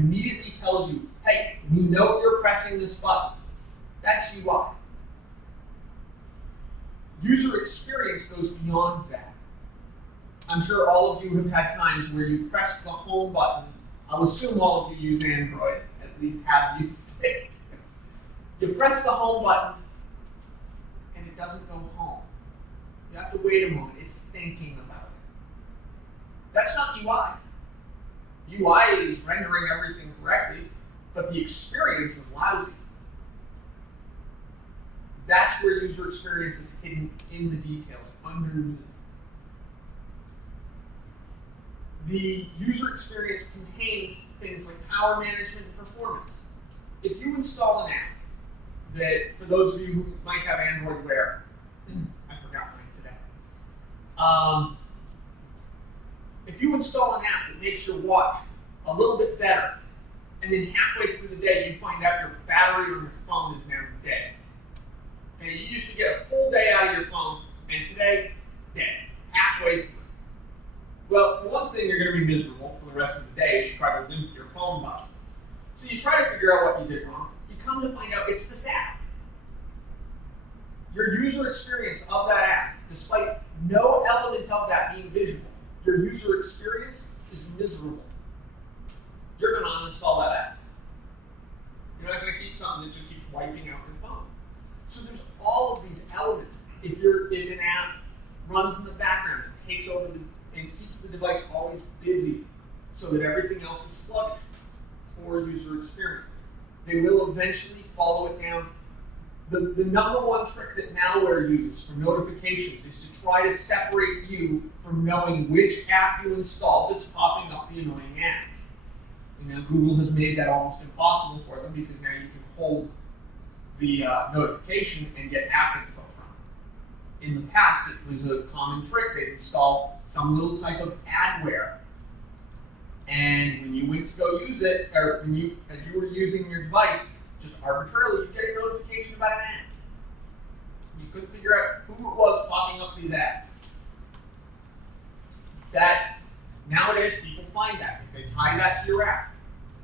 immediately tells you, hey, we know you're pressing this button. That's UI. User experience goes beyond that. I'm sure all of you have had times where you've pressed the home button. I'll assume all of you use Android, at least have used it. You press the home button, and it doesn't go home. You have to wait a moment. It's thinking about it. That's not UI. UI is rendering everything correctly, but the experience is lousy. That's where user experience is hidden in the details, underneath. The user experience contains things like power management and performance. If you install an app that, for those of you who might have Android Wear, I forgot mine today. If you install an app that makes your watch a little bit better, and then halfway through the day you find out your battery on your phone is now dead. Okay, you used to get a full day out of your phone, and today, dead, halfway through. Well, for one thing, you're going to be miserable for the rest of the day as you try to limp your phone button. So you try to figure out what you did wrong. You come to find out it's this app. Your user experience of that app, despite no element of that being visible, your user experience is miserable. You're going to uninstall that app. You're not going to keep something that just keeps wiping out your phone. So there's all of these elements. If an app runs in the background and takes over and keeps the device always busy so that everything else is sluggish, poor user experience. They will eventually follow it down. The number one trick that malware uses for notifications is to try to separate you from knowing which app you installed that's popping up the annoying ads. You know, Google has made that almost impossible for them because now you can hold the notification and get app info from it. In the past, it was a common trick. They'd install some little type of adware, and when you went to go use it, or as you were using your device, just arbitrarily, you get a notification about an ad. You couldn't figure out who it was popping up these ads. That nowadays people find that if they tie that to your app,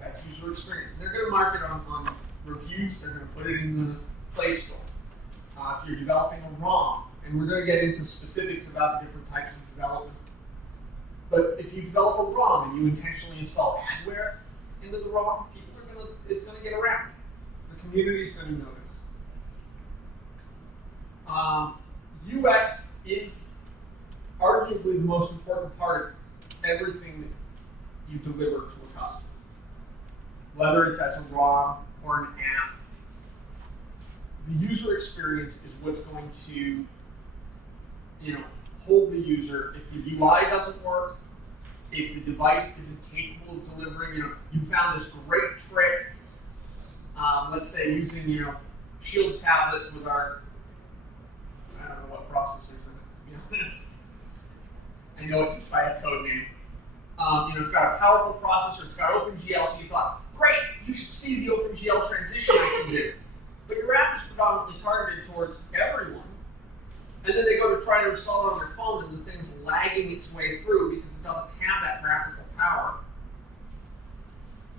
that's user experience. And they're going to mark it on reviews. They're going to put it in the Play Store. If you're developing a ROM, and we're going to get into specifics about the different types of development. But if you develop a ROM and you intentionally install adware into the ROM, it's going to get around. The community is going to notice. UX is arguably the most important part of everything that you deliver to a customer. Whether it's as a ROM or an app, the user experience is what's going to, hold the user. If the UI doesn't work, if the device isn't capable of delivering, you found this great trick, let's say using, Shield tablet with our, I don't know what processors in it, I know it just by a code name. It's got a powerful processor, it's got OpenGL, so you thought, great, you should see the OpenGL transition I can do. But your app is predominantly targeted towards everyone. And then they go to try to install it on their phone and the thing's lagging its way through because it doesn't have that graphical power.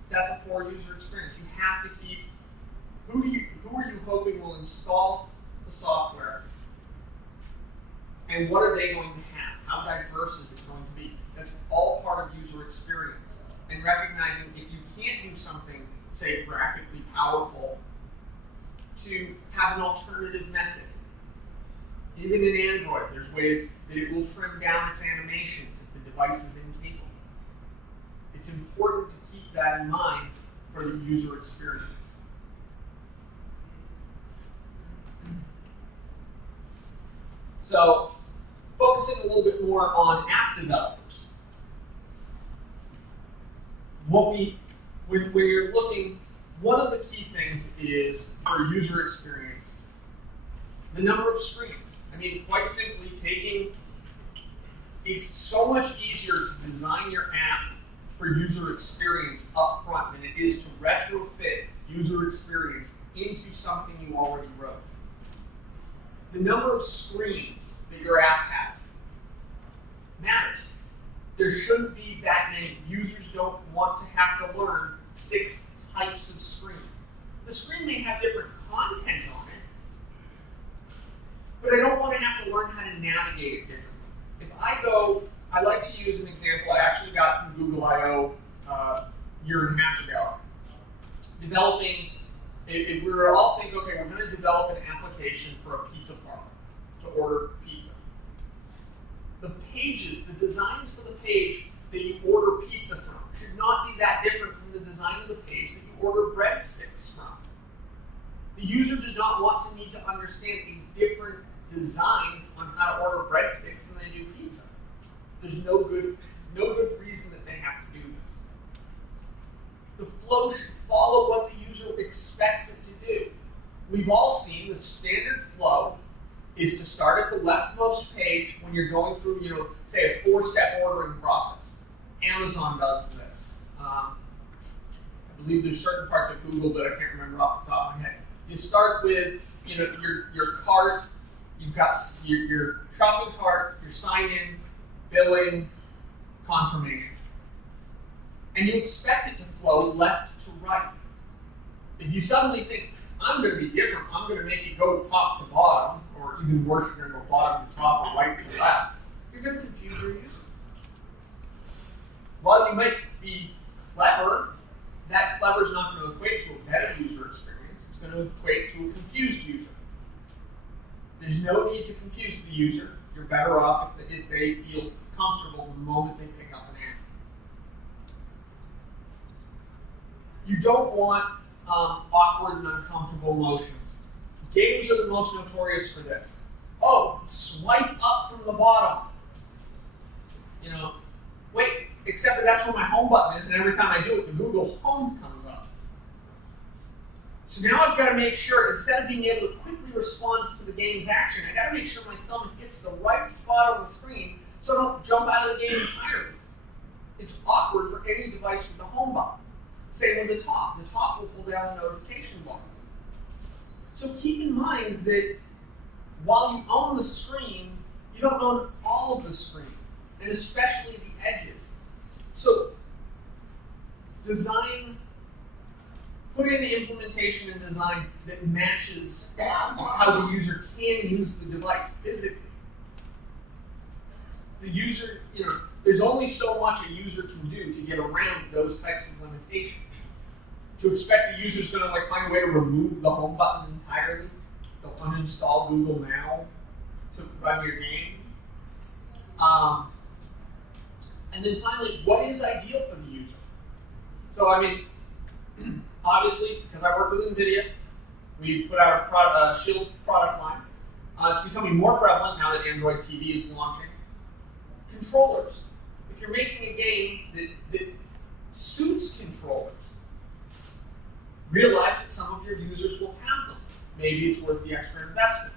That's a poor user experience. You have to keep, who are you hoping will install the software? And what are they going to have? How diverse is it going to be? That's all part of user experience. And recognizing if you can't do something, say, graphically powerful, to have an alternative method. Even in Android, there's ways that it will trim down its animations if the device is incapable. It's important to keep that in mind for the user experience. So, focusing a little bit more on app developers. When you're looking, one of the key things is for user experience, the number of screens. I mean, quite simply, it's so much easier to design your app for user experience up front than it is to retrofit user experience into something you already wrote. The number of screens that your app has matters. There shouldn't be that many. Users don't want to have to learn 6 types of screen. The screen may have different content on it, but I don't want to have to learn how to navigate it differently. If I like to use an example I actually got from Google I/O a year and a half ago. Developing, if we were all thinking, okay, we're going to develop an application for a pizza parlor to order pizza. The pages, the designs for the page that you order pizza from should not be that different from the design of the page that you order breadsticks from. The user does not want to need to understand a different design on how to order breadsticks than they do pizza. There's no good reason that they have to do this. The flow should follow what the user expects it to do. We've all seen the standard flow is to start at the leftmost page when you're going through, say a 4-step ordering process. Amazon does this. I believe there's certain parts of Google that I can't remember off the top of my head. You start with, your cart. You've got your shopping cart, your sign-in, billing, confirmation. And you expect it to flow left to right. If you suddenly think, I'm going to be different, I'm going to make it go top to bottom, or even worse, you're going to go bottom to top or right to left, you're going to confuse your user. While you might be clever, that clever is not going to equate to a better user experience. It's going to equate to a confused user. There's no need to confuse the user. You're better off if they feel comfortable the moment they pick up an app. You don't want awkward and uncomfortable motions. Games are the most notorious for this. Oh, swipe up from the bottom. Wait, except that that's where my home button is, and every time I do it, the Google Home comes up. So now I've got to make sure, instead of being able to quickly respond to the game's action, I've got to make sure my thumb hits the right spot on the screen so I don't jump out of the game entirely. It's awkward for any device with the home button. Same with the top. The top will pull down the notification bar. So keep in mind that while you own the screen, you don't own all of the screen, and especially the edges. So put in implementation and design that matches how the user can use the device physically. The user, there's only so much a user can do to get around those types of limitations. To expect the user's going to find a way to remove the home button entirely, they'll uninstall Google Now to run your game. And then finally, what is ideal for the user? So obviously, because I work with NVIDIA, we put out a Shield product line. It's becoming more prevalent now that Android TV is launching. Controllers. If you're making a game that suits controllers, realize that some of your users will have them. Maybe it's worth the extra investment.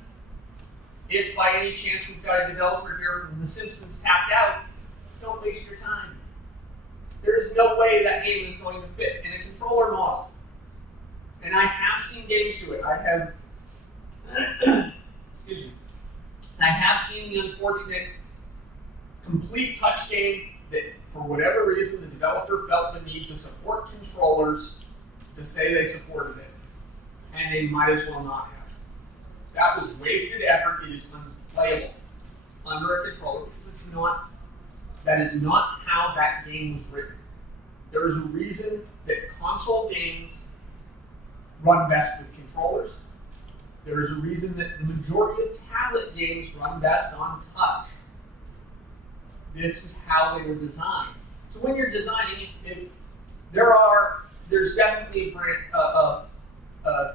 If by any chance we've got a developer here from The Simpsons tapped out, don't waste your time. There is no way that game is going to fit in a controller model. And I have seen games do it. I have, excuse me, I have seen the unfortunate complete touch game that, for whatever reason, the developer felt the need to support controllers to say they supported it. And they might as well not have. That was wasted effort. It is unplayable under a controller because that is not how that game was written. There is a reason that console games run best with controllers. There is a reason that the majority of tablet games run best on touch. This is how they were designed. So when you're designing, there's definitely a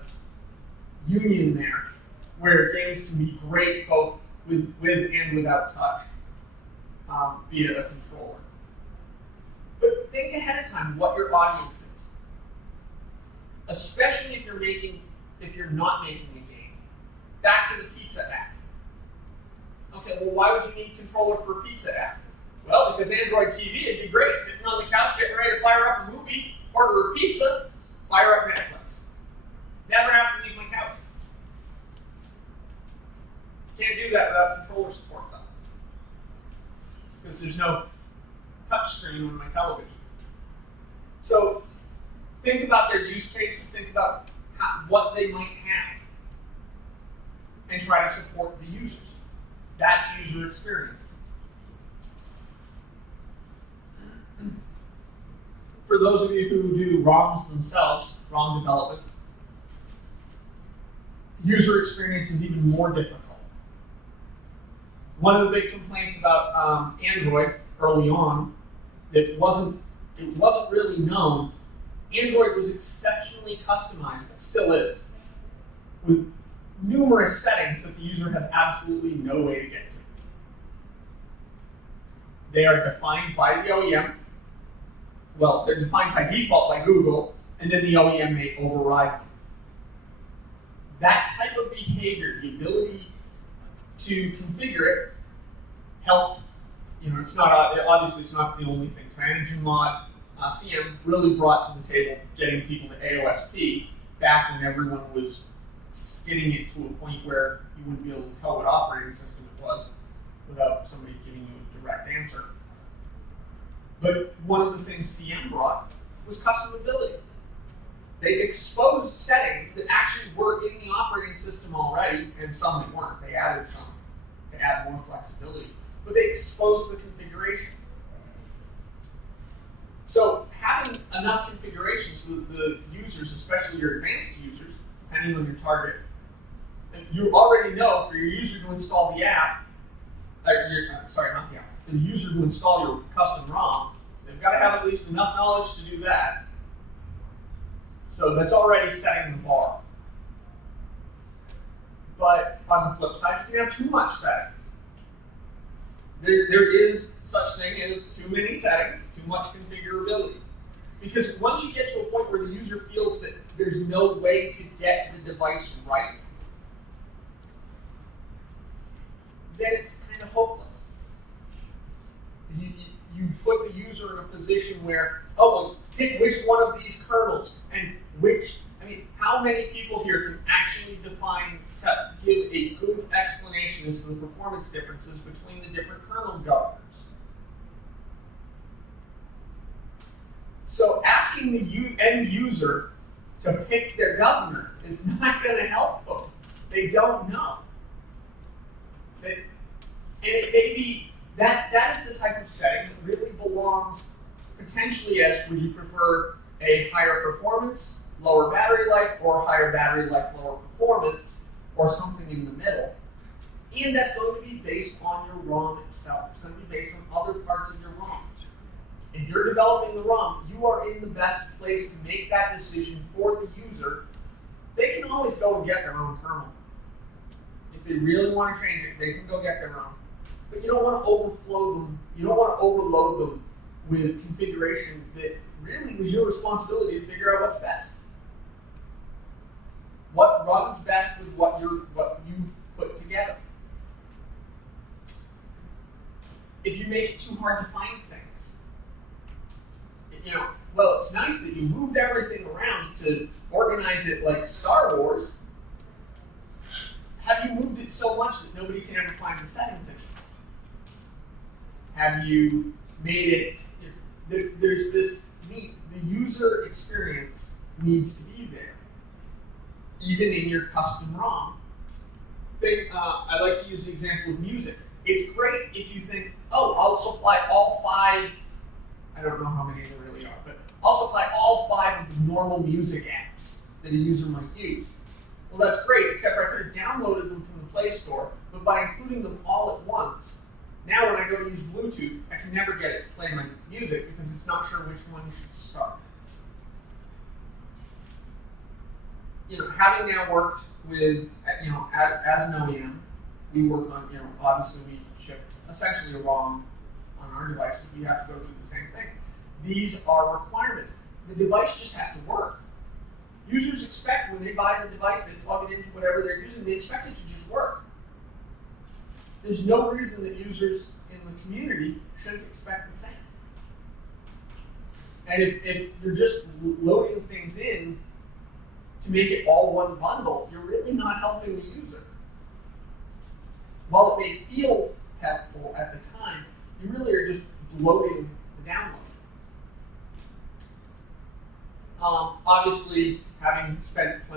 union there where games can be great both with and without touch via a controller. But think ahead of time what your audience is, especially if you're not making a game. Back to the pizza app. Okay, well, why would you need a controller for a pizza app? Well, because Android TV would be great. Sitting on the couch, getting ready to fire up a movie, order a pizza, fire up Netflix. Never have to leave my couch. Can't do that without controller support, though. Because there's no touch screen on my television. So Think about their use cases, think about what they might have, and try to support the users. That's user experience. For those of you who do ROMs themselves, ROM development, user experience is even more difficult. One of the big complaints about Android early on, it wasn't really known. Android was exceptionally customized, but still is, with numerous settings that the user has absolutely no way to get to. They are defined by the OEM. Well, they're defined by default by Google, and then the OEM may override them. That type of behavior, the ability to configure it, helped. It's not obviously it's not the only thing. CyanogenMod, CM really brought to the table getting people to AOSP back when everyone was skinning it to a point where you wouldn't be able to tell what operating system it was without somebody giving you a direct answer. But one of the things CM brought was customability. They exposed settings that actually were in the operating system already, and some that weren't. They added some to add more flexibility. But they exposed the configuration. So having enough configuration so that the users, especially your advanced users, depending on your target, and you already know for your user to install the app, sorry, not the app, for the user to install your custom ROM, they've got to have at least enough knowledge to do that. So that's already setting the bar. But on the flip side, you can have too much settings. There is such thing as too many settings, too much configurability. Because once you get to a point where the user feels that there's no way to get the device right, then it's kind of hopeless. You put the user in a position where, well, pick which one of these kernels and how many people here can actually give a good explanation as to the performance differences between the different kernel governors? So asking the end user to pick their governor is not going to help them. They don't know. And it may be that is the type of setting that really belongs potentially as, would you prefer a higher performance, lower battery life, or higher battery life, lower performance, or something in the middle. And that's going to be based on your ROM itself. It's going to be based on other parts of your ROM. If you're developing the ROM, you are in the best place to make that decision for the user. They can always go and get their own kernel. If they really want to change it, they can go get their own. But you don't want to overflow them. You don't want to overload them with configuration that really was your responsibility to figure out what's best. What runs best with what you've put together. If you make it too hard to find things, well, it's nice that you moved everything around to organize it like Star Wars. Have you moved it so much that nobody can ever find the settings anymore? Have you made it? There's this need. The user experience needs to be there, even in your custom ROM. I like to use the example of music. It's great if you think, I'll supply all 5. I don't know how many there really are, but I'll supply all 5 of the normal music apps that a user might use. Well, that's great, except for I could have downloaded them from the Play Store, but by including them all at once, now when I go to use Bluetooth, I can never get it to play my music because it's not sure which one should start. Having now worked with, as an OEM, we work on, obviously we ship essentially a ROM on our devices. We have to go through the same thing. These are requirements. The device just has to work. Users expect when they buy the device, they plug it into whatever they're using, they expect it to just work. There's no reason that users in the community shouldn't expect the same. And if you're just loading things in to make it all one bundle, you're really not helping the user. While it may feel helpful at the time, you really are just bloating the download.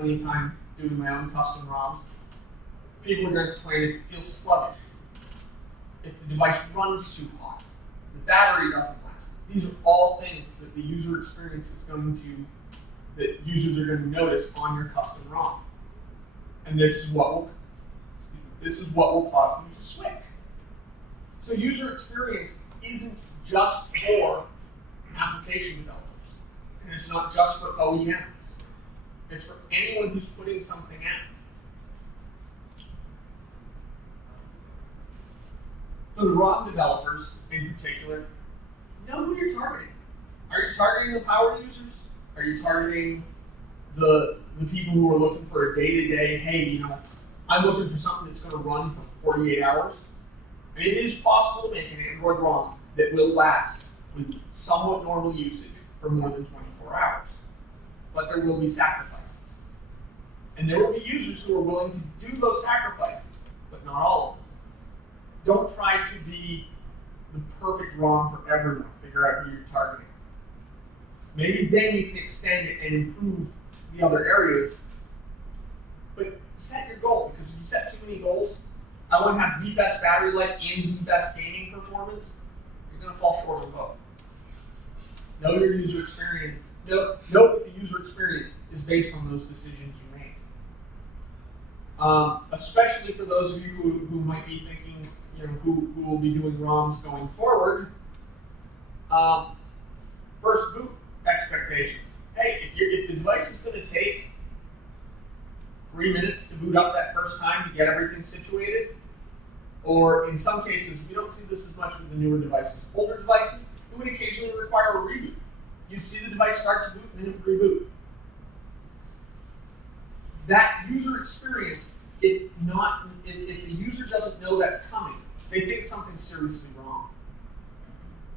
plenty of time doing my own custom ROMs. People are going to complain if it feels sluggish, if the device runs too hot, the battery doesn't last. These are all things that the user experience is going to, that users are going to notice on your custom ROM. And this is what will cause them to switch. So user experience isn't just for application developers, and it's not just for OEMs. It's for anyone who's putting something out. For the ROM developers in particular, know who you're targeting. Are you targeting the power users? Are you targeting the people who are looking for a day-to-day, hey, I'm looking for something that's going to run for 48 hours? And it is possible to make an Android ROM that will last with somewhat normal usage for more than 24 hours. But there will be sacrifices. And there will be users who are willing to do those sacrifices, but not all of them. Don't try to be the perfect ROM for everyone. Figure out who you're targeting. Maybe then you can extend it and improve the other areas. But set your goal, because if you set too many goals, I want to have the best battery life and the best gaming performance, you're going to fall short on both. Know your user experience. Note that the user experience is based on those decisions you make. Especially for those of you who might be thinking, who will be doing ROMs going forward. First boot expectations. Hey, if the device is going to take 3 minutes to boot up that first time to get everything situated, or in some cases, we don't see this as much with the newer devices. Older devices, it would occasionally require a reboot. You'd see the device start to boot and then it would reboot. That user experience, if the user doesn't know that's coming, they think something's seriously wrong.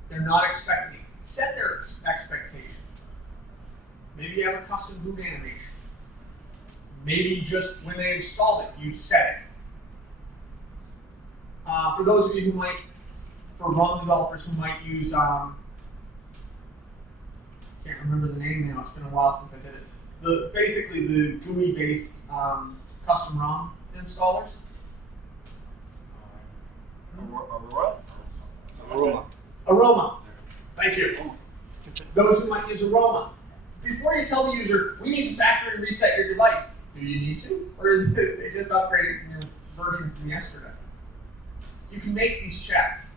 They're not expecting it. Set their expectation. Maybe you have a custom boot animation. Maybe just when they installed it, you set it. For those of you for ROM developers who might use, can't remember the name now, it's been a while since I did it. Basically the GUI-based custom ROM installers. Aroma. Thank you. Those who might use Aroma. Before you tell the user, we need to factory reset your device, do you need to? Or is it they just upgraded from your version from yesterday? You can make these checks.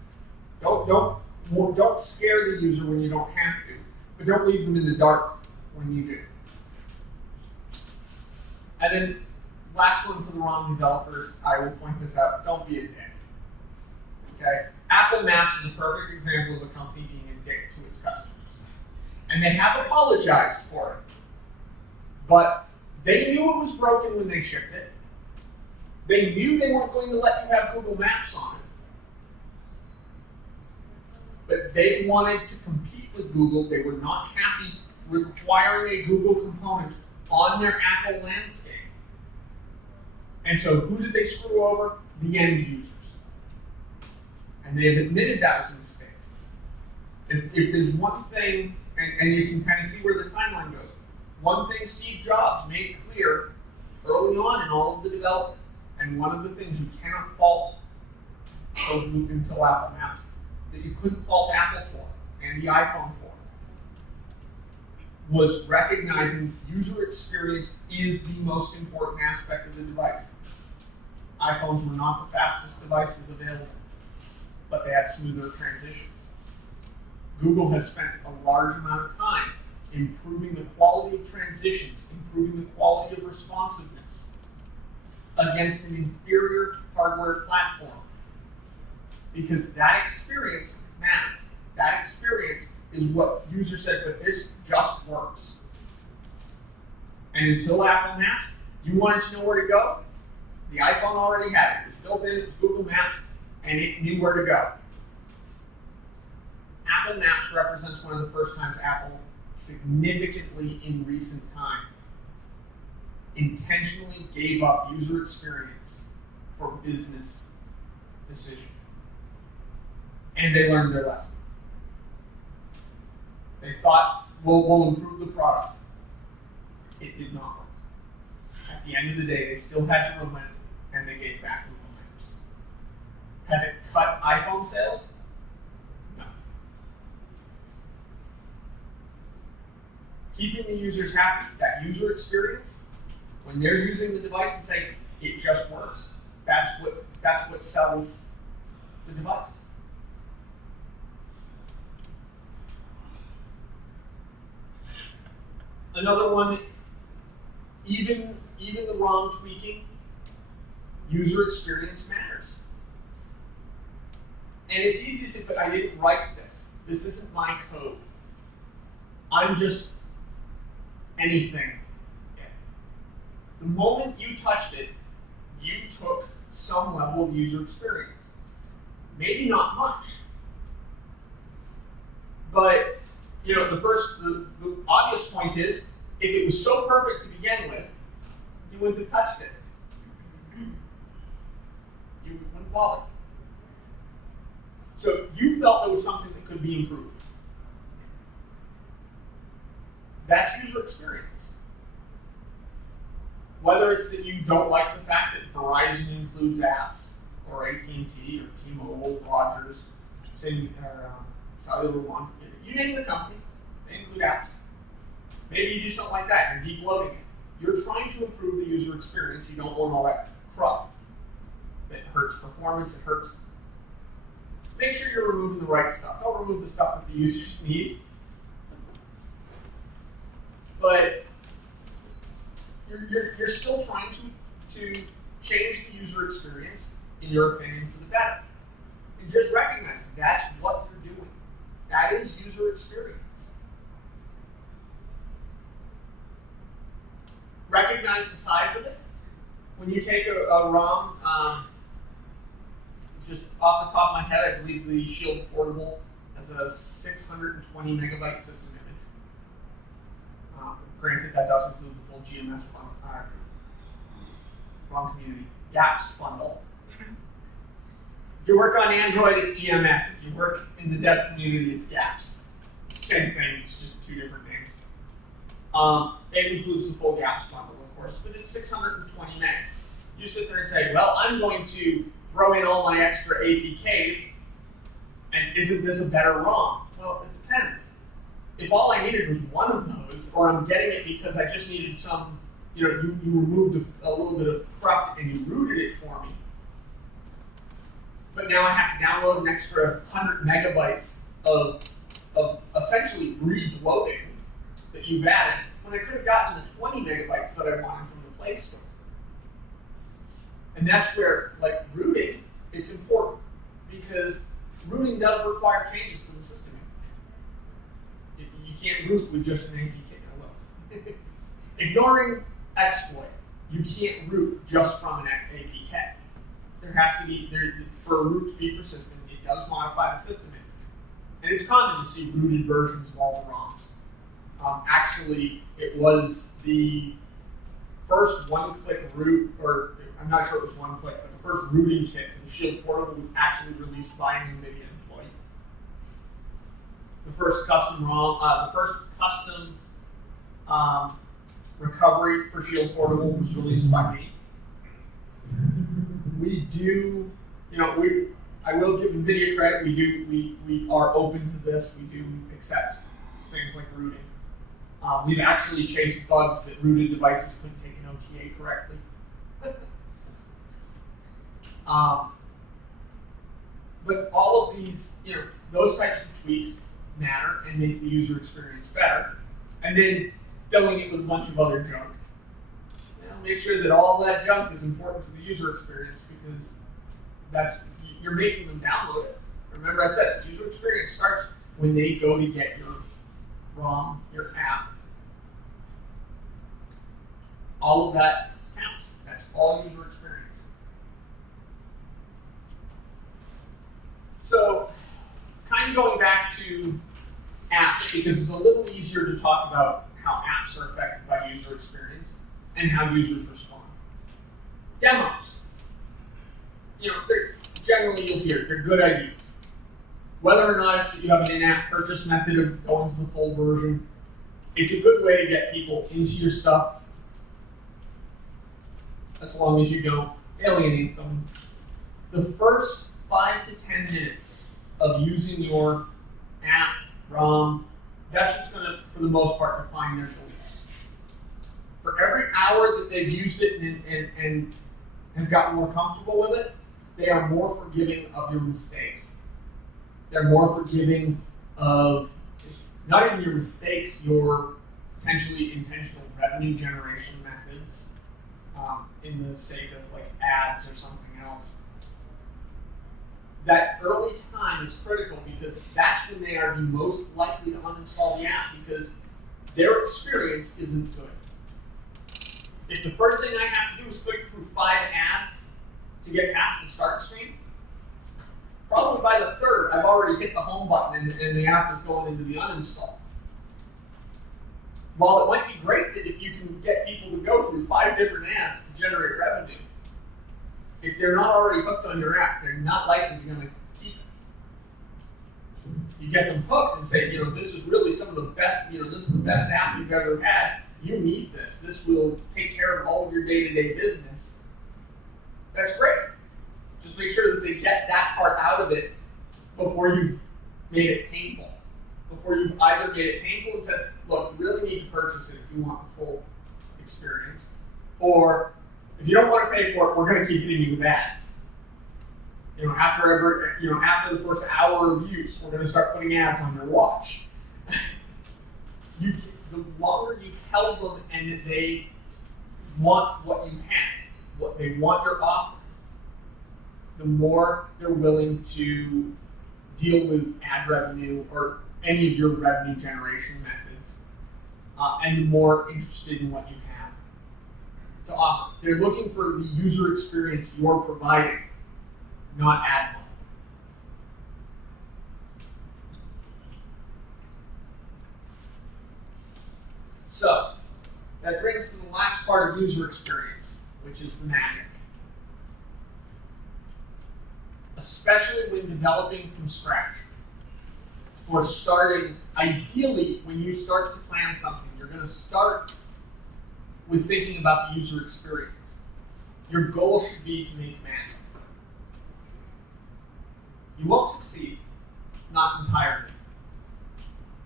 Don't scare the user when you don't have to, but don't leave them in the dark when you do. And then, last one for the ROM developers, I will point this out, don't be a dick. Okay? Apple Maps is a perfect example of a company being a dick to its customers. And they have apologized for it. But they knew it was broken when they shipped it. They knew they weren't going to let you have Google Maps on it. But they wanted to compete with Google. They were not happy requiring a Google component on their Apple landscape. And so who did they screw over? The end users. And they have admitted that was a mistake. If there's one thing, and you can kind of see where the timeline goes, one thing Steve Jobs made clear early on in all of the development, and one of the things you cannot fault until Apple Maps, that you couldn't fault Apple for, and the iPhone for, was recognizing user experience is the most important aspect of the device. iPhones were not the fastest devices available, but they had smoother transitions. Google has spent a large amount of time improving the quality of transitions, improving the quality of responsiveness against an inferior hardware platform. Because that experience mattered. That experience is what users said, but this just works. And until Apple Maps, you wanted to know where to go? The iPhone already had it. It was built in, it was Google Maps, and it knew where to go. Apple Maps represents one of the first times Apple significantly in recent time intentionally gave up user experience for business decision. And they learned their lesson. They thought, we'll improve the product. It did not work. at the end of the day, they still had to relent, and they gave back the reminders. Has it cut iPhone sales? No. Keeping the users happy, that user experience, when they're using the device and say, it just works, that's what sells the device. Another one, even the wrong tweaking, user experience matters. And it's easy to say, but I didn't write this. This isn't my code. I'm just anything. The moment you touched it, you took some level of user experience. Maybe not much. But the obvious point is, if it was so perfect to begin with, you wouldn't have touched it. You wouldn't bother. So you felt there was something that could be improved. That's user experience. Whether it's that you don't like the fact that Verizon includes apps, or AT&T, or T-Mobile, Rogers, Cellular One, you name the company, they include apps. Maybe you just don't like that, you're deep-loading it. You're trying to improve the user experience, you don't want all that crud that hurts performance, it hurts. Make sure you're removing the right stuff. Don't remove the stuff that the users need. But you're still trying to change the user experience, in your opinion, for the better. And just recognize that's what you're doing. That is user experience. Recognize the size of it. When you take a ROM, just off the top of my head, I believe the Shield Portable has a 620 megabyte system in it. Granted, that does include the full GMS bundle. Wrong community. GApps bundle. If you work on Android, it's GMS. If you work in the dev community, it's GApps. Same thing, it's just two different names. It includes the full GApps bundle, of course, but it's 620 meg. You sit there and say, well, I'm going to throw in all my extra APKs, and isn't this a better ROM? Well, it depends. If all I needed was one of those, or I'm getting it because I just needed some, you removed a little bit of cruft and you rooted it for me, but now I have to download an extra 100 megabytes of essentially reloading that you've added, when I could have gotten the 20 megabytes that I wanted from the Play Store. And that's where, like rooting, it's important, because rooting does require changes to the system. You can't root with just an APK. Ignoring exploit, you can't root just from an APK. There has to be, for a root to be persistent, it does modify the system image. And it's common to see rooted versions of all the ROMs. Actually, it was the first one-click root, or I'm not sure it was one-click, but the first rooting kit for the Shield Portable was actually released by an NVIDIA employee. The first custom ROM, recovery for Shield Portable was released by me. We do, I will give NVIDIA credit. We are open to this. We do accept things like rooting. We've actually chased bugs that rooted devices couldn't take an OTA correctly. But all of these, those types of tweaks matter and make the user experience better. And then filling it with a bunch of other junk. Make sure that all that junk is important to the user experience, because you're making them download it. Remember I said, user experience starts when they go to get your ROM, your app. All of that counts. That's all user experience. So, kind of going back to apps, because it's a little easier to talk about how apps are affected by user experience and how users respond. Demos. Generally you'll hear they're good ideas. Whether or not it's that you have an in-app purchase method of going to the full version, it's a good way to get people into your stuff. as long as you don't alienate them. The first 5 to 10 minutes of using your app, ROM, that's what's going to, for the most part, define their belief. For every hour that they've used it and have gotten more comfortable with it, they are more forgiving of your mistakes. They're more forgiving of not even your mistakes, your potentially intentional revenue generation methods, in the sake of like ads or something else. That early time is critical because that's when they are the most likely to uninstall the app because their experience isn't good. If the first thing I have to do is click through 5 ads to get past the start screen, probably by the third, I've already hit the home button and the app is going into the uninstall. While it might be great that if you can get people to go through 5 different ads to generate revenue, if they're not already hooked on your app, they're not likely going to keep it. You get them hooked and say, this is really some of the best, this is the best app you've ever had. You need this. This will take care of all of your day-to-day business. That's great. Just make sure that they get that part out of it before you've made it painful. Before you've either made it painful and said, look, you really need to purchase it if you want the full experience, or if you don't want to pay for it, we're going to keep hitting you with ads. After the first hour of use, we're going to start putting ads on your watch. The longer you've held them and that they want what you have, what they want your offer, the more they're willing to deal with ad revenue or any of your revenue generation methods, and the more interested in what you have to offer. They're looking for the user experience you're providing, not ad money. So, that brings us to the last part of user experience, which is the magic. Especially when developing from scratch, or starting, ideally, when you start to plan something, you're going to start with thinking about the user experience. Your goal should be to make magic. You won't succeed, not entirely.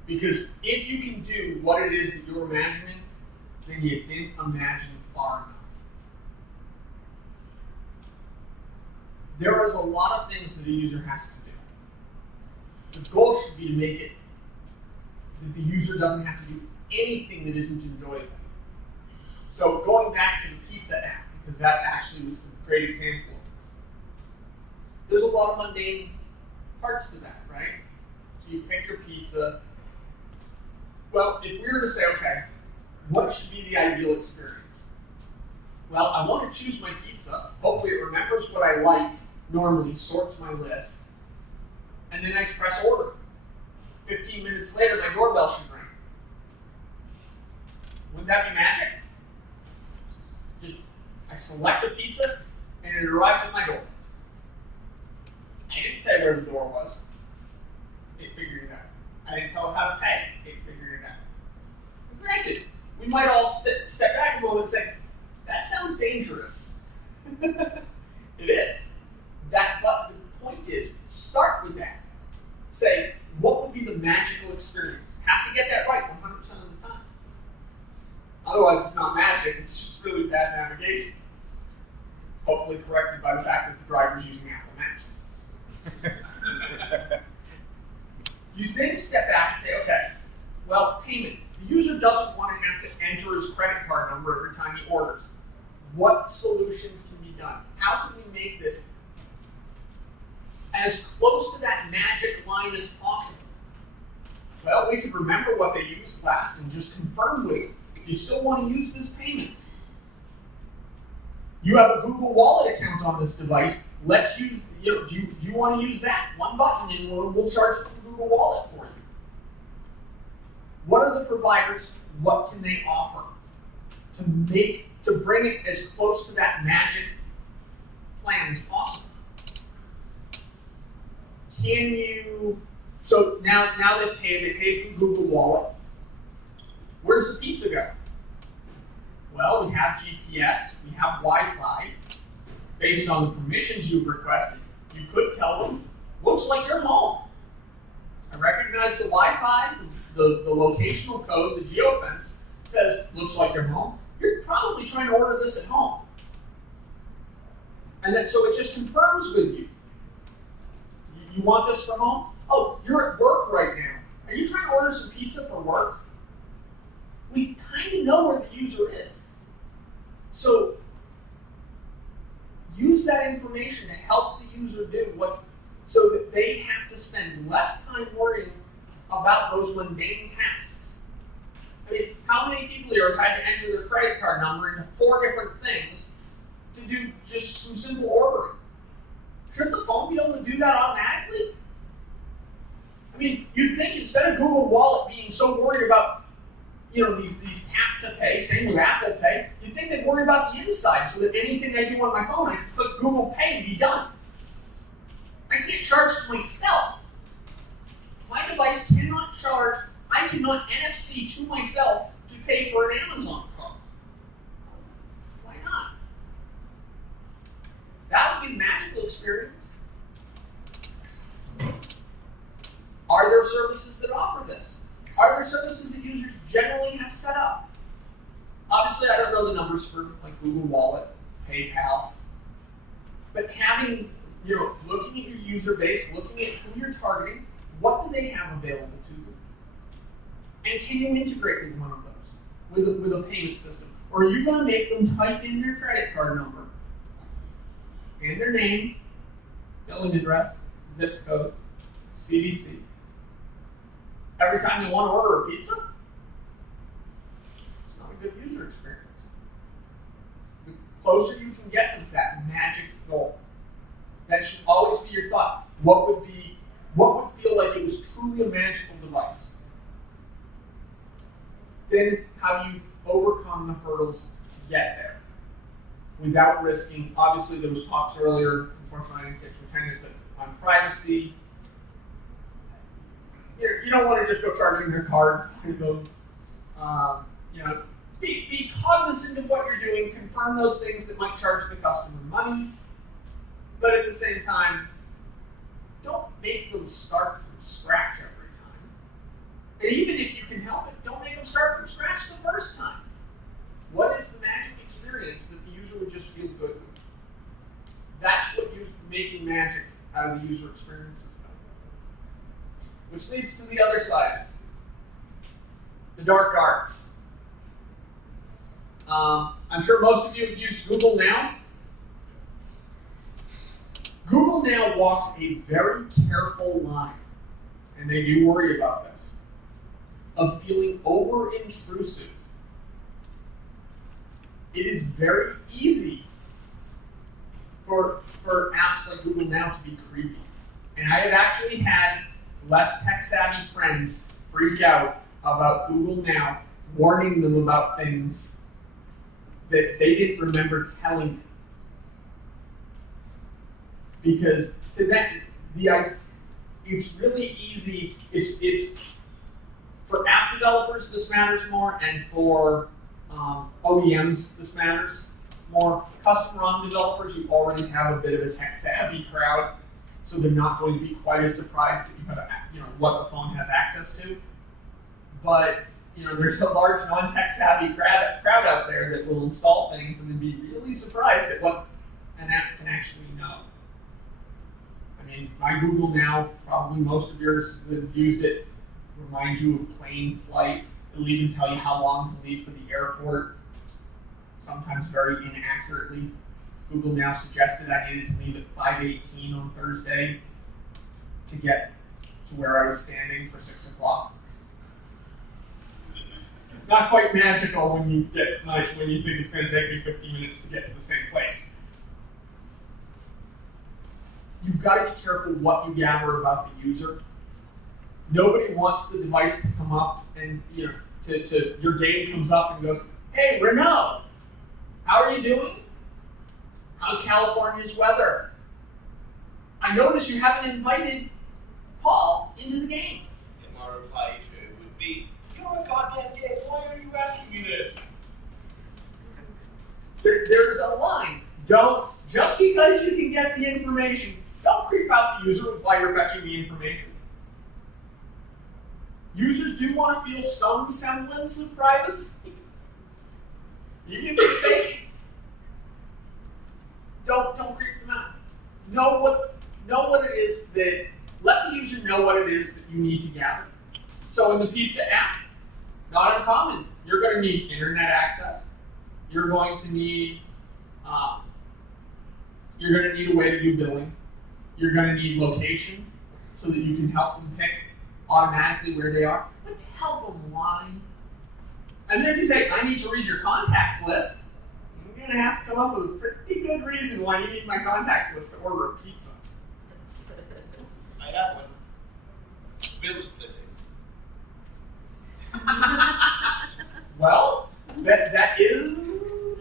Because if you can do what it is that you're imagining, then you didn't imagine far enough. There is a lot of things that a user has to do. The goal should be to make it that the user doesn't have to do anything that isn't enjoyable. So going back to the pizza app, because that actually was a great example of this. There's a lot of mundane parts to that, right? So you pick your pizza. Well, if we were to say, okay, what should be the ideal experience? Well, I want to choose my pizza. Hopefully it remembers what I like normally, sorts my list, and then I press order. 15 minutes later, my doorbell should ring. Wouldn't that be magic? I select a pizza, and it arrives at my door. I didn't say where the door was. It figured it out. I didn't tell it how to pay. It figured it out. And granted, we might all step back a moment and say, that sounds dangerous. It is. But the point is, start with that. Say, what would be the magical experience? Has to get that right 100% of the time. Otherwise, it's not magic. It's just really bad navigation. Hopefully corrected by the fact that the driver's using Apple Maps. You then step back and say, okay, well, payment. The user doesn't want to have to enter his credit card number every time he orders. What solutions can be done? How can we make this as close to that magic line as possible? Well, we could remember what they used last and just confirm with it. Do you still want to use this payment? You have a Google Wallet account on this device. Let's use, do you want to use that? One button and we'll charge it to Google Wallet for you. What are the providers? What can they offer to bring it as close to that magic plan as possible? Can you, so now they pay through Google Wallet. Where's the pizza go? Well, we have GPS, we have Wi-Fi, based on the permissions you've requested, you could tell them, looks like you're home. I recognize the Wi-Fi, the locational code, the geofence says, looks like you're home. You're probably trying to order this at home. And then, so it just confirms with you. You want this for home? Oh, you're at work right now. Are you trying to order some pizza for work? We kind of know where the user is. So use that information to help the user do what, so that they have to spend less time worrying about those mundane tasks. I mean, how many people here have had to enter their credit card number into 4 different things to do just some simple ordering? Shouldn't the phone be able to do that automatically? I mean, you'd think instead of Google Wallet being so worried about, these tap to pay, same with Apple Pay, you'd think they'd worry about the inside so that anything I do on my phone, I can click Google Pay and be done. I can't charge to myself. My device cannot charge, I cannot NFC to myself to pay for an Amazon card. Why not? That would be the magical experience. Are there services that offer this? Are there services that users generally have set up? Obviously, I don't know the numbers for like Google Wallet, PayPal, but having, looking at your user base, looking at who you're targeting, what do they have available to them? And can you integrate with one of those, with a payment system? Or are you going to make them type in their credit card number, and their name, billing address, zip code, CVC, every time they want to order a pizza? It's not a good user experience. The closer you can get to that magic goal, that should always be your thought. What would feel like it was truly a magical device? Then how do you overcome the hurdles to get there without risking, obviously there was talks earlier, unfortunately I didn't get to attend it, but on privacy. You don't want to just go charging your card. Be cognizant of what you're doing, confirm those things that might charge the customer money, but at the same time, don't make them start from scratch every time. And even if you can help it, don't make them start from scratch the first time. What is the magic experience that the user would just feel good with? That's what making magic out of the user experience is about. Which leads to the other side, the dark arts. I'm sure most of you have used Google Now. Google Now walks a very careful line, and they do worry about this, of feeling over-intrusive. It is very easy for apps like Google Now to be creepy. And I have actually had less tech-savvy friends freak out about Google Now, warning them about things that they didn't remember telling them. Because to that, it's really easy. It's for app developers this matters more, and for OEMs this matters more. Custom ROM developers, you already have a bit of a tech-savvy crowd, so they're not going to be quite as surprised that you have what the phone has access to. But there's a large non-tech-savvy crowd out there that will install things and then be really surprised at what an app can actually know. I mean, my Google Now, probably most of yours that have used it, reminds you of plane flights. It'll even tell you how long to leave for the airport, sometimes very inaccurately. Google Now suggested I needed to leave at 5:18 on Thursday to get to where I was standing for 6 o'clock. Not quite magical when you think it's going to take me 50 minutes to get to the same place. You've got to be careful what you gather about the user. Nobody wants the device to come up and your game comes up and goes, "Hey, Renault, how are you doing? How's California's weather? I notice you haven't invited Paul into the game." And my reply to it would be, "You're a goddamn dick. Why are you asking me this?" There's a line. Don't, just because you can get the information, don't creep out the user with why you're fetching the information. Users do want to feel some semblance of privacy. Even if it's fake. Don't creep them out. Know what it is that, let the user know what it is that you need to gather. So in the pizza app, not uncommon. You're going to need internet access. You're going to need a way to do billing. You're going to need location so that you can help them pick automatically where they are. But tell them why. And then if you say, I need to read your contacts list, you're going to have to come up with a pretty good reason why you need my contacts list to order a pizza. I got one. Bill splitting. Well, that is,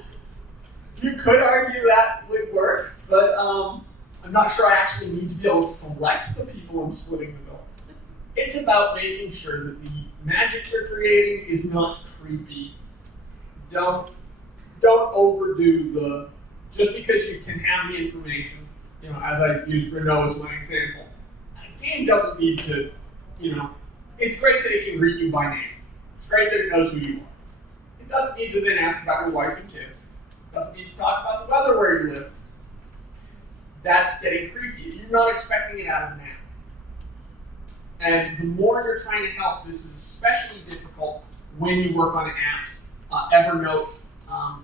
you could argue that would work, but I'm not sure I actually need to be able to select the people I'm splitting the bill. It's about making sure that the magic you're creating is not creepy. Don't overdo the, just because you can have the information, as I used Bruno as my example, a game doesn't need to, it's great that it can greet you by name. It's great that it knows who you are. It doesn't need to then ask about your wife and kids. It doesn't need to talk about the weather where you live. That's getting creepy. You're not expecting it out of an app. And the more you're trying to help, this is especially difficult when you work on apps. Evernote,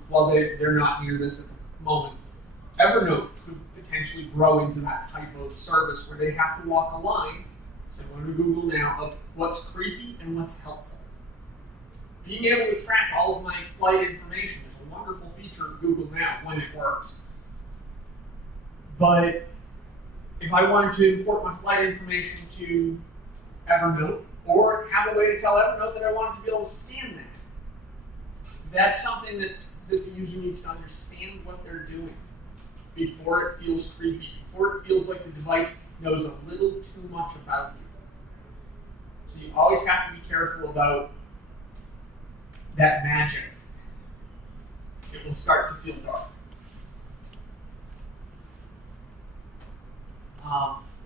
while they're not near this at the moment, Evernote could potentially grow into that type of service where they have to walk a line, similar to Google now, of what's creepy and what's helpful. Being able to track all of my flight information is a wonderful feature of Google now when it works. But if I wanted to import my flight information to Evernote, or have a way to tell Evernote that I wanted to be able to scan that, that's something that the user needs to understand what they're doing before it feels creepy, before it feels like the device knows a little too much about you. So you always have to be careful about that magic. It will start to feel dark.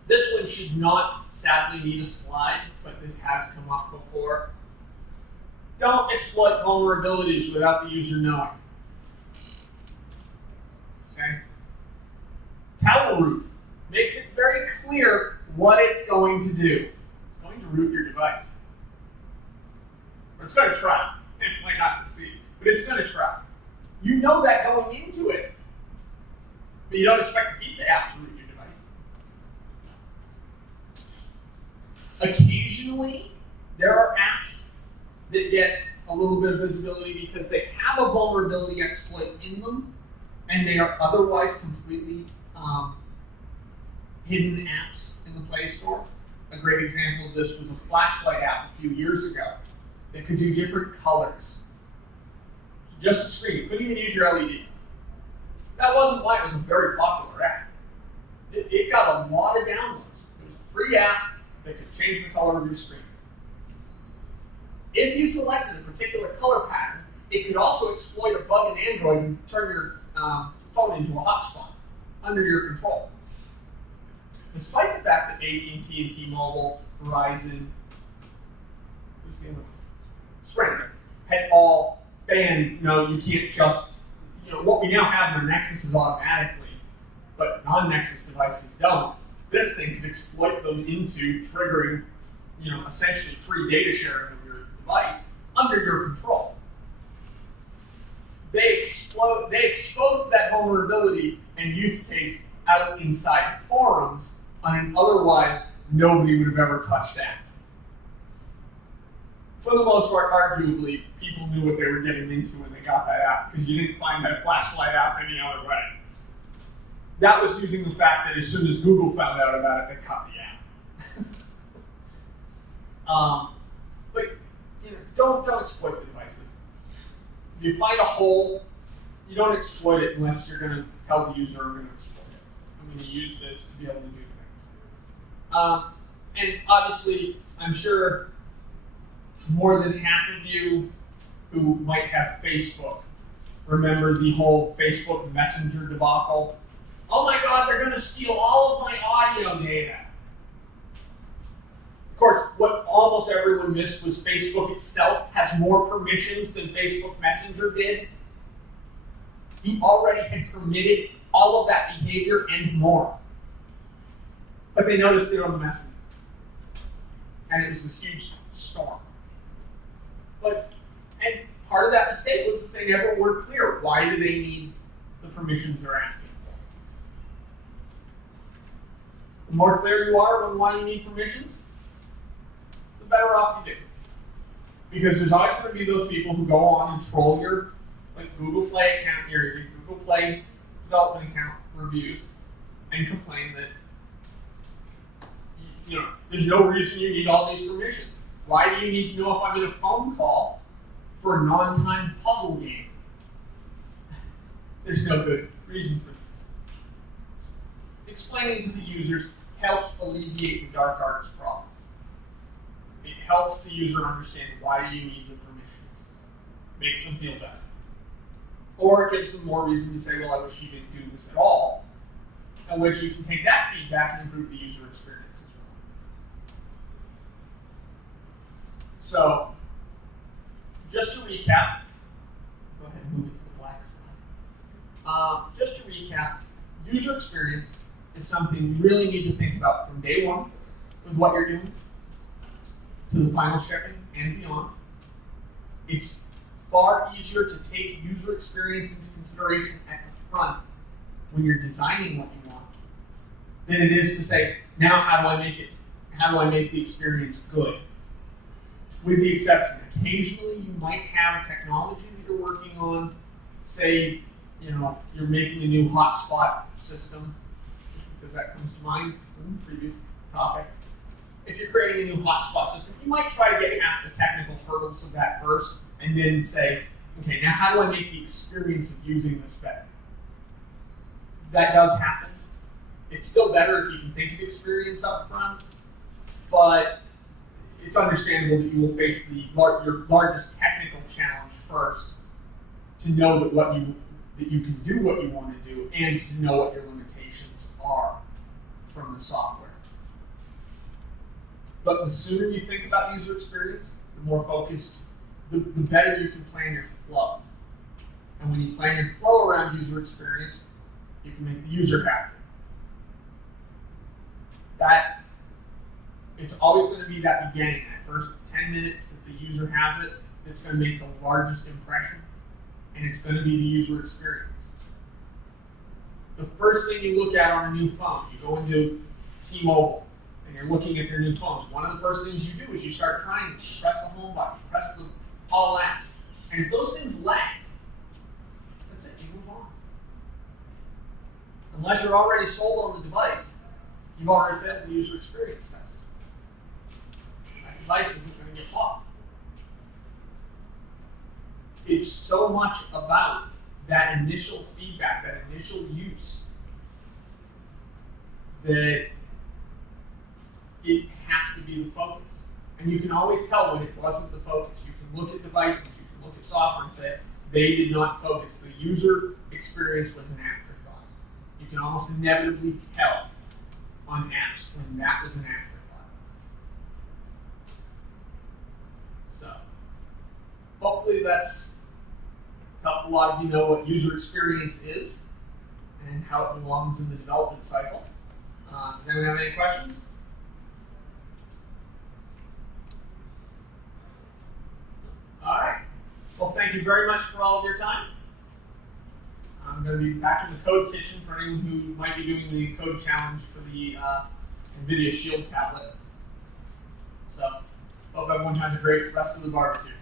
This one should not, sadly, need a slide, but this has come up before. Don't exploit vulnerabilities without the user knowing. Okay? Towel root makes it very clear what it's going to do. It's going to root your device. Or it's going to try. It might not succeed, but it's going to try. You know that going into it, but you don't expect the pizza app to root your device. Occasionally, there are apps that get a little bit of visibility because they have a vulnerability exploit in them, and they are otherwise completely hidden apps in the Play Store. A great example of this was a flashlight app a few years ago that could do different colors. Just a screen. You couldn't even use your LED. That wasn't why it was a very popular app. It got a lot of downloads. It was a free app that could change the color of your screen. If you selected a particular color pattern, it could also exploit a bug in Android and turn your phone into a hotspot under your control. Despite the fact that AT&T and T-Mobile, Verizon, Sprint had all banned, you can't just, what we now have in our Nexus is automatically, but non-Nexus devices don't. This thing could exploit them into triggering, essentially free data sharing of your device under your control. They exposed that vulnerability and use case out inside forums on an otherwise nobody would have ever touched that. For the most part, arguably, people knew what they were getting into when they got that app because you didn't find that flashlight app any other way. That was using the fact that as soon as Google found out about it, they cut the app. But don't exploit the devices. If you find a hole, you don't exploit it unless you're going to tell the user I'm going to exploit it. I'm going to use this to be able to do things. And obviously, I'm sure more than half of you who might have Facebook remember the whole Facebook Messenger debacle. Oh my God, they're going to steal all of my audio data. Of course, what almost everyone missed was Facebook itself has more permissions than Facebook Messenger did. You already had permitted all of that behavior and more. But they noticed it on the Messenger. And it was this huge storm. And part of that mistake was that they never were clear. Why do they need the permissions they're asking for? The more clear you are on why you need permissions, the better off you do. Because there's always going to be those people who go on and troll your Google Play account, your Google Play development account reviews, and complain that there's no reason you need all these permissions. Why do you need to know if I'm in a phone call for a non-timed puzzle game? There's no good reason for this. Explaining to the users helps alleviate the dark arts problem. It helps the user understand why you need the permissions. Makes them feel better. Or it gives them more reason to say, well, I wish you didn't do this at all. In which you can take that feedback and improve the user experience as well. So, just to recap, go ahead and move it to the black slide. Just to recap, user experience is something you really need to think about from day one with what you're doing to the final shipping and beyond. It's far easier to take user experience into consideration at the front when you're designing what you want than it is to say, now how do I make the experience good? With the exception, occasionally you might have a technology that you're working on, say, you're making a new hotspot system, because that comes to mind from the previous topic. If you're creating a new hotspot system, you might try to get past the technical hurdles of that first, and then say, okay, now how do I make the experience of using this better? That does happen. It's still better if you can think of experience up front, but it's understandable that you will face your largest technical challenge first to know that you can do what you want to do and to know what your limitations are from the software. But the sooner you think about user experience, the more focused, the better you can plan your flow. And when you plan your flow around user experience, you can make the user happy. It's always going to be that beginning, that first 10 minutes that the user has it, that's going to make the largest impression, and it's going to be the user experience. The first thing you look at on a new phone, you go into T-Mobile, and you're looking at their new phones. One of the first things you do is you start trying this. You press the home button, you press the all apps. And if those things lag, that's it, you move on. Unless you're already sold on the device, you've already failed the user experience test. That device isn't going to get bought. It's so much about that initial feedback, that initial use, that it has to be the focus. And you can always tell when it wasn't the focus. You can look at devices, you can look at software and say, they did not focus. The user experience was an afterthought. You can almost inevitably tell on apps when that was an afterthought. So, hopefully that's helped a lot of you know what user experience is and how it belongs in the development cycle. Does anyone have any questions? All right. Well, thank you very much for all of your time. I'm going to be back in the code kitchen for anyone who might be doing the code challenge for the NVIDIA Shield tablet. So, hope everyone has a great rest of the barbecue.